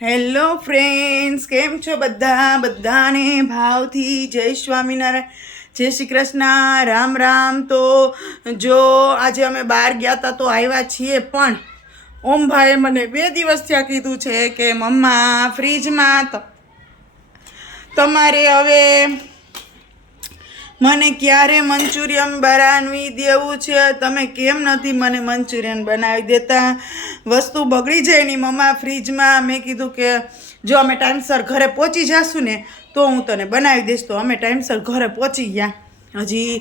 Hello friends, કેમ છો બધાને ભાવથી જય સ્વામિનારાયણ, જય શ્રી કૃષ્ણ, રામ રામ. તો જો આજે અમે બહાર ગયા હતા તો આવ્યા છીએ, પણ ઓમભાઈએ મને 2 દિવસ થયા કીધું છે કે મમ્મા ફ્રીજમાં તમારે હવે મને ક્યારે મંચુરિયન બનાવી દેવું છે. તમે કેમ નથી મને મંચુરિયન બનાવી દેતા? વસ્તુ બગડી જાય ની મમ્મા ફ્રીજમાં. મેં કીધું કે જો અમે ટાઈમસર ઘરે પહોંચી જઈશું ને તો હું તને બનાવી દઈશ. તો અમે ટાઈમસર ઘરે પહોંચી ગયા. હજી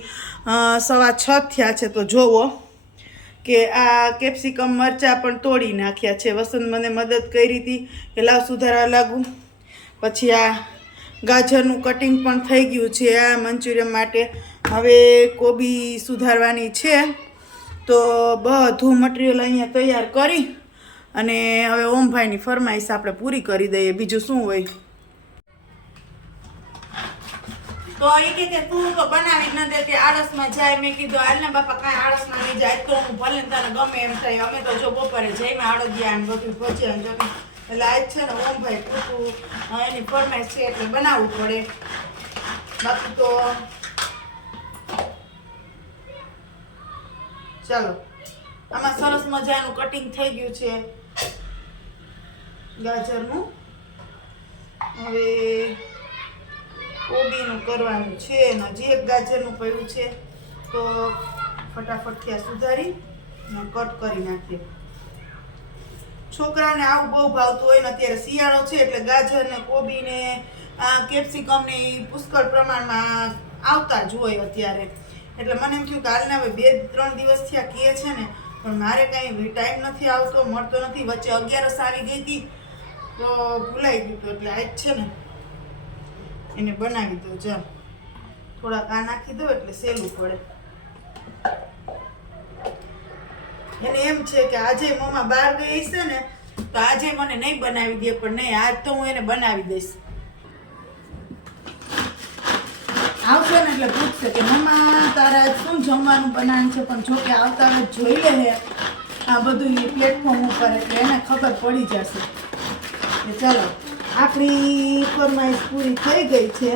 6:15 થયા છે. તો જોવો કે આ કેપ્સિકમ મરચાં પણ તોડી નાખ્યા છે. વસંત મને મદદ કરી હતી કે લાવ સુધારવા લાગુ. પછી આ ગાજરનું કટિંગ પણ થઈ ગયું છે આ મંચુરિયન માટે. હવે કોબી સુધારવાની છે. તો બધું મટીરિયલ અહીંયા તૈયાર કરી અને હવે ઓમભાઈની ફરમાઈશ આપણે પૂરી કરી દઈએ. બીજું શું હોય? તો એ કે તું તો બનાવી જ ન દેતી, આળસમાં જાય. મેં કીધું હાલ ને બાપા, કાંઈ આળસમાં નહીં જાય. તો હું ભલે તને ગમે એમ થાય. અમે તો જો બપોરે જઈમાં આળોદિયા ને બધું ભજીયા ને એટલે આજ છે ને ઓમભાઈ પૂરું એની ફરમાઈશ છે એટલે બનાવવું પડે. બાકી તો ચાલો. આમાં સરસ મજાનું કટિંગ થઈ ગયું છે ગાજરનું. હવે કોબીનું કરવાનું છે. હજી એક ગાજરનું પડ્યું છે તો ફટાફટ ત્યાં સુધારી કટ કરી નાખીએ. છોકરાને આવું બહુ ભાવતું હોય ને. અત્યારે શિયાળો છે એટલે ગાજર ને કોબી ને કેપ્સિકમ ને પુષ્કળ પ્રમાણમાં આવતા જ હોય અત્યારે. એટલે મને એમ થયું કે હાલને હવે 2-3 દિવસ થયા કહે છે ને, પણ મારે કાંઈ ટાઈમ નથી આવતો, મળતો નથી. વચ્ચે 11 આવી ગઈ હતી તો ભૂલાઈ ગયું હતું. એટલે આજ છે ને એને બનાવી દો. ચાલ થોડાક આ નાખી દો એટલે સહેલું પડે. એને એમ છે કે આજે મમ્મા બહાર ગઈ છે ને તો આજે મને નહીં બનાવી દે, પણ નહીં, આજ તો હું એને બનાવી દઈશ. આવશે ને એટલે પૂછશે કે મમ્મા તારા શું જમવાનું બનાવ્યું છે. પણ જો કે આવતા હવે જોઈ લે ને આ બધું પ્લેટફોર્મ ઉપર, એટલે એને ખબર પડી જશે કે ચાલો આપણી ફરમાઈશ પૂરી થઈ ગઈ છે.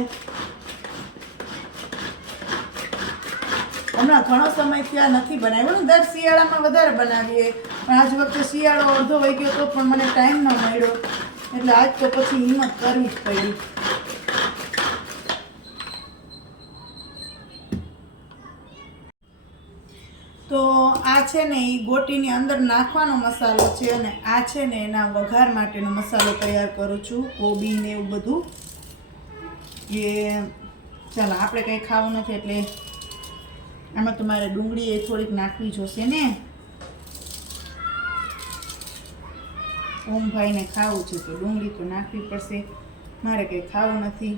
હમણાં ઘણો સમય ત્યાં નથી બનાવ્યું. દર શિયાળામાં વધારે બનાવીએ, પણ આજ વખતે શિયાળો અડધો વહી ગયો તો પણ મને ટાઈમ ન મળ્યો. એટલે આજ તો પછી હિંમત કરવી જ પડી. તો આ છે ને એ ગોટીની અંદર નાખવાનો મસાલો છે અને આ છે ને એના વઘાર માટેનો મસાલો તૈયાર કરું છું. કોબી ને એવું બધું. એ ચાલો આપણે કંઈ ખાવું નથી એટલે આમાં તમારે ડુંગળી એ થોડીક નાખવી જોશે ને. ઓમભાઈને ખાવું છે તો ડુંગળી તો નાખવી પડશે. મારે કંઈ ખાવું નથી.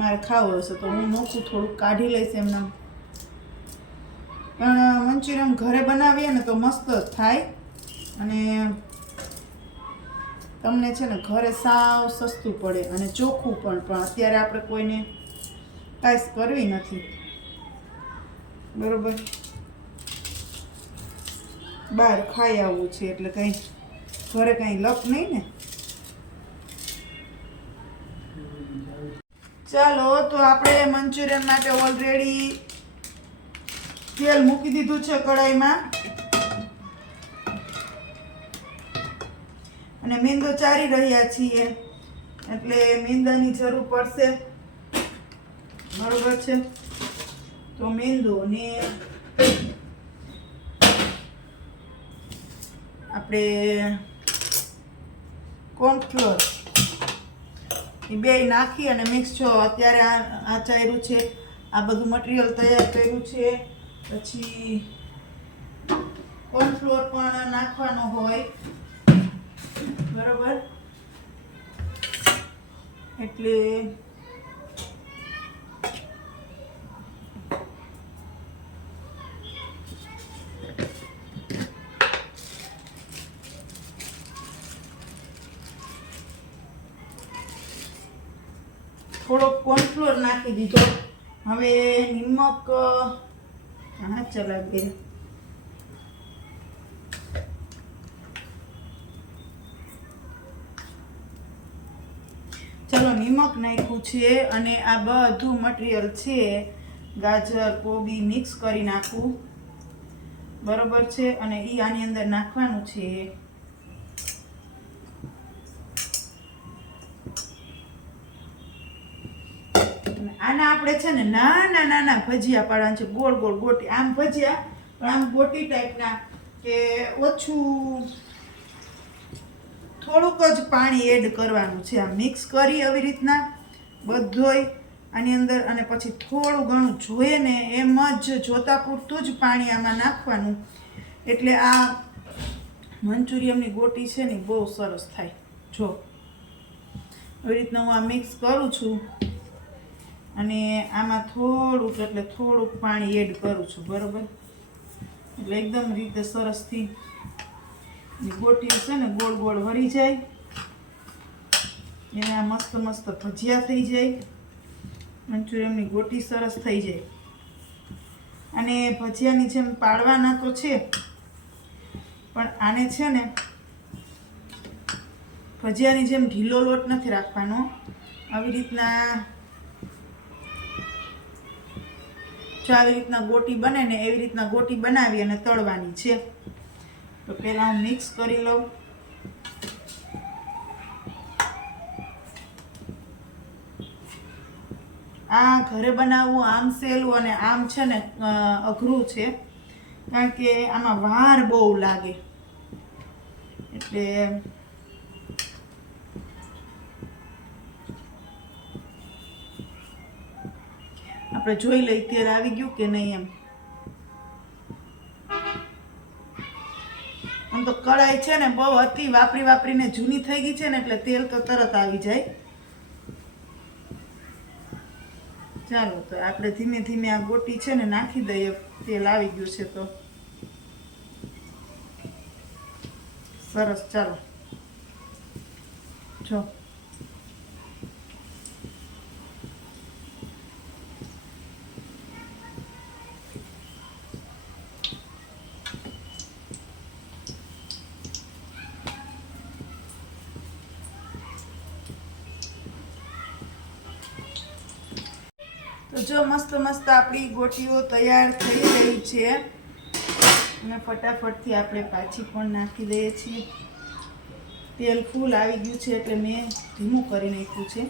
મારે ખાવું હશે તો હું નોખું થોડુંક કાઢી લઈશ એમના. પણ મંચુરિયન ઘરે બનાવીએ ને તો મસ્ત થાય અને તમને છે ને ઘરે સાવ સસ્તું પડે અને ચોખ્ખું પણ. પણ અત્યારે આપણે કોઈને કાંઈ કરવી નથી, બરોબર. બહાર ખાઈ આવવું છે એટલે કંઈ ઘરે કંઈ લપ નહીં ને. ચાલો તો આપણે મંચુરિયન માટે ઓલરેડી તેલ મૂકી દીધું છે કઢાઈમાં અને મેંદો ચારી રહ્યા છીએ એટલે મેંદાની જરૂર પડશે, બરોબર છે. તો મેંદો ને આપણે કોર્નફ્લોર એ બે નાખી અને મિક્સ. જો અત્યારે આ ચાર્યું છે, આ બધું મટીરિયલ તૈયાર કર્યું છે. પછી કોર્નફ્લોર પણ નાખવાનો હોય, બરોબર. એટલે થોડોક કોર્નફ્લોર નાખી દીધો. હવે નિમક ચલાવીએ. નિમક નાખ્યું છે અને આ બધું મટીરિયલ છે ગાજર કોબી મિક્સ કરી નાખું બરોબર છે અને એ આની અંદર નાખવાનું છે આના આપણે છે ને નાના નાના ભજીયા પાડવાના છે ગોળ ગોળ ગોટી આમ ભજીયા પણ આમ ગોટી ટાઈપના કે ઓછું થોડુંક જ પાણી એડ કરવાનું છે આ મિક્સ કરી આવી રીતના બધોય આની અંદર અને પછી થોડું ઘણું જોઈએ ને એમ જ જોતા પૂરતું જ પાણી આમાં નાખવાનું એટલે આ મંચુરિયનની ગોટી છે ને બહુ સરસ થાય જો આવી રીતના હું આ મિક્સ કરું છું અને આમાં થોડુંક એટલે થોડુંક પાણી એડ કરું છું બરાબર એટલે એકદમ રીતે સરસથી ગોટી છે ને ગોળ ગોળ વળી જાય એના મસ્ત મસ્ત ભજીયા થઈ જાય મંચુરિયનની ગોટી સરસ થઈ જાય અને ભજીયાની જેમ પાડવાના તો છે પણ આને છે ને ભજીયાની જેમ ઢીલો લોટ નથી રાખવાનો આવી રીતના જો આવી રીતના ગોટી બને ને એવી રીતના ગોટી બનાવી અને તળવાની છે તો પહેલાં હું મિક્સ કરી લઉં આ ઘરે બનાવવું આમ સહેલું અને આમ છે ને અઘરું છે કારણ કે આમાં વાર બહુ લાગે એટલે આપણે જોઈ લઈએ તેલ આવી ગયું કે નહીં એમ આમ તો કઢાઈ છે ને બહુ હતી વાપરીને જૂની થઈ ગઈ છે ને એટલે તેલ તો તરત આવી જાય ચાલો તો આપણે ધીમે ધીમે આ ગોટી છે ને નાખી દઈએ તેલ આવી ગયું છે તો સરસ ચાલો જો તો જો મસ્ત મસ્ત આપણી ગોટીઓ તૈયાર થઈ રહી છે અને ફટાફટથી આપણે પાછી પણ નાખી દઈએ છીએ તેલ ફૂલ આવી ગયું છે એટલે મેં ધીમું કરી નાખ્યું છે